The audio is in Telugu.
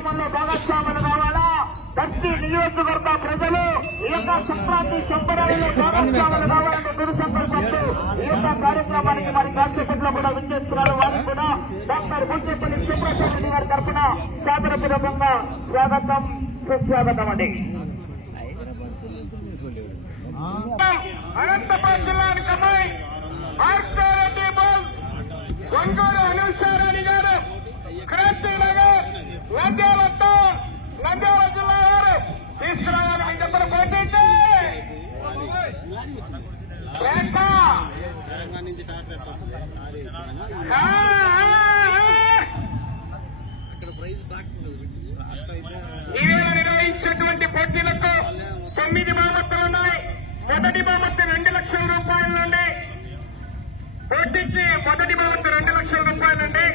కార్యక్రమంలో భాగస్వాములు కావాలా? దర్శి నియోజకవర్గ ప్రజలు ఈ యొక్క సంక్రాంతి సంబరాలలో భాగస్వాములు కావాలంటే గురు సంకల్పంతో ఈ యొక్క కార్యక్రమానికి మరి కాసేపట్లో కూడా విచ్చేస్తున్నారు. వారికి కూడా డాక్టర్ బుచ్చేపల్లి సుబ్రహ్మణ్య రెడ్డి గారి తరఫున సాదరపూర్వకంగా స్వాగతం, సుస్వాగతం అండి. అనంతపురం జిల్లానికి అమ్మాయి ఆర్కారెడ్డి బాల్ ఒంగోలు అనుషారాణి గారు క్రాంతి నగర్ నంద్యాల జిల్లా వారు తీసుకురావాలని చెప్పిన పోటీ ఈవేళ నిర్వహించినటువంటి పోటీలకు 9 బహుమతులున్నాయి. మొదటి బహుమతి 2 లక్షల రూపాయల నుండి పోటీకి మొదటి బహుమతి 2 లక్షల రూపాయల నుండి